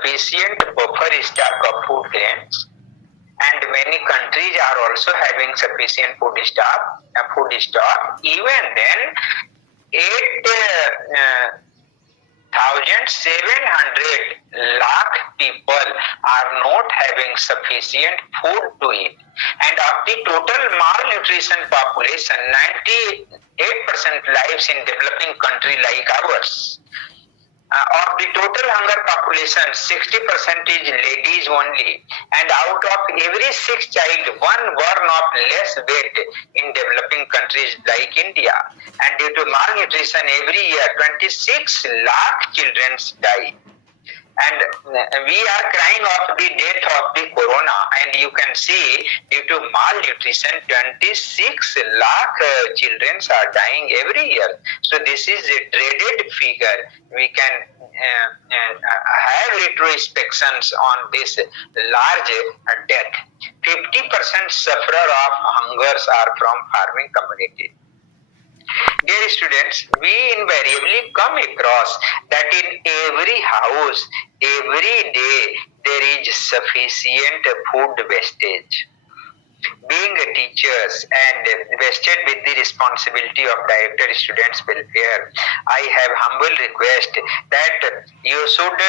sufficient buffer stock of food grains, and many countries are also having sufficient food stock. Even then, 8,700 lakh people are not having sufficient food to eat, and of the total malnutrition population, 98% lives in developing country like ours. Of the total hunger population, 60% is ladies only, and out of every 6 child, one born of less weight in developing countries like India. And due to malnutrition, every year 26 lakh children die. And we are crying of the death of the corona, and you can see due to malnutrition 26 lakh children are dying every year. So this is a dreaded figure. We can have retrospections on this large death. 50% sufferer of hungers are from farming community. Dear students, we invariably come across that in every house, every day, there is sufficient food wastage. Being teachers and vested with the responsibility of Director Students Welfare, I have humble request that you should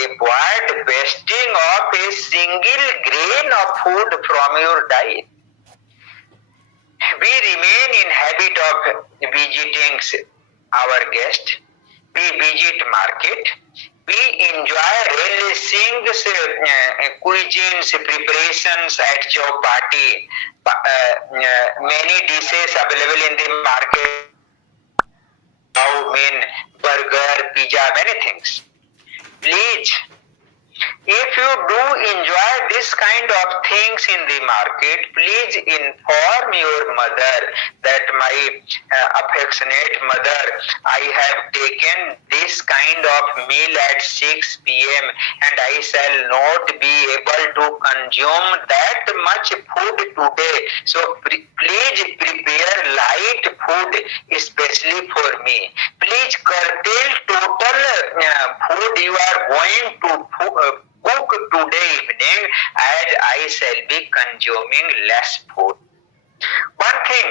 avoid wasting of a single grain of food from your diet. We remain in habit of visiting our guest. We visit market. We enjoy relishing cuisines, preparations at your party. Many dishes available in the market. Chow mein, burger, pizza, many things. Please, if you do enjoy this kind of things in the market, please inform your mother that my affectionate mother, I have taken this kind of meal at 6 p.m. and I shall not be able to consume that much food today. So please prepare light food especially for me. Please curtail total food you are going to cook today evening, as I shall be consuming less food. One thing,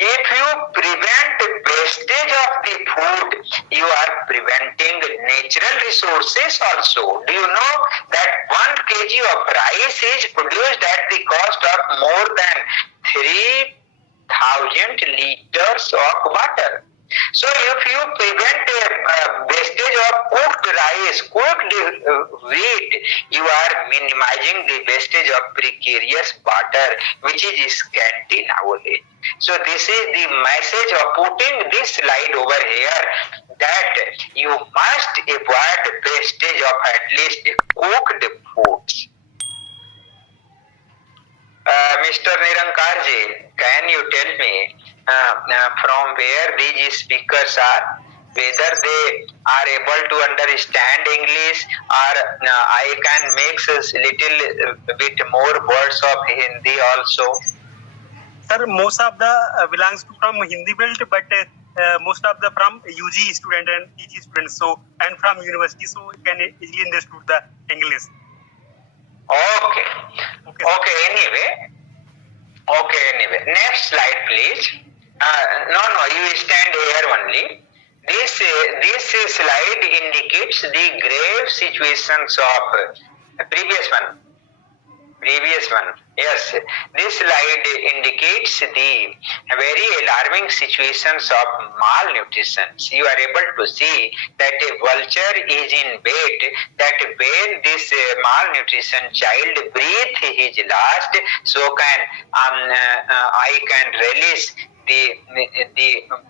if you prevent wastage of the food, you are preventing natural resources also. Do you know that 1 kg of rice is produced at the cost of more than 3,000 liters of water? So if you prevent wastage of cooked rice, cooked wheat, you are minimizing the wastage of precarious water, which is scanty nowadays. So this is the message of putting this slide over here, that you must avoid wastage of at least cooked foods. Mr. Nirankarji, can you tell me from where these speakers are, whether they are able to understand English, or I can mix a little bit more words of Hindi also? Sir, most of the belongs to from Hindi belt, but most of the from UG student and PG students, so and from university, so can easily understood the English. Okay. Anyway, next slide, please. No, you stand here only. This slide indicates the grave situations of previous one. Yes, this slide indicates the very alarming situations of malnutrition. You are able to see that a vulture is in bed, that when this malnutrition child breathes his last, so can I can release the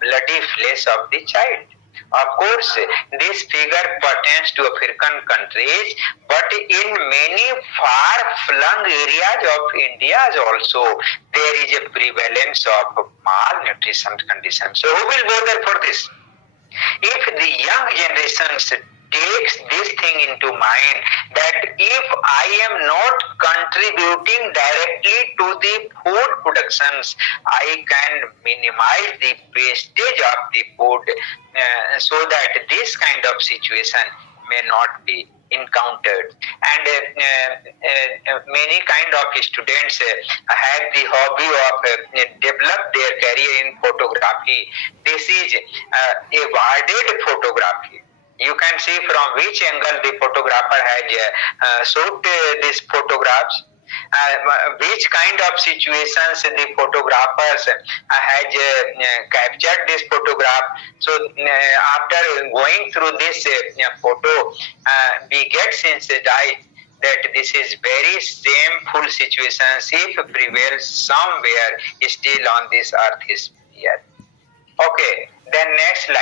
bloody flesh of the child. Of course, this figure pertains to African countries, but in many far-flung areas of India also, there is a prevalence of malnutrition conditions. So who will bother for this? If the young generations takes this thing into mind, that if I am not contributing directly to the food productions, I can minimize the wastage of the food so that this kind of situation may not be. encountered. And many kind of students have the hobby of develop their career in photography. This is awarded photography. You can see from which angle the photographer has shot these photographs. Which kind of situations the photographers has captured this photograph. So after going through this photo, we get sensitized that this is very shameful situations if prevails somewhere still on this earth is here. Okay, then next slide.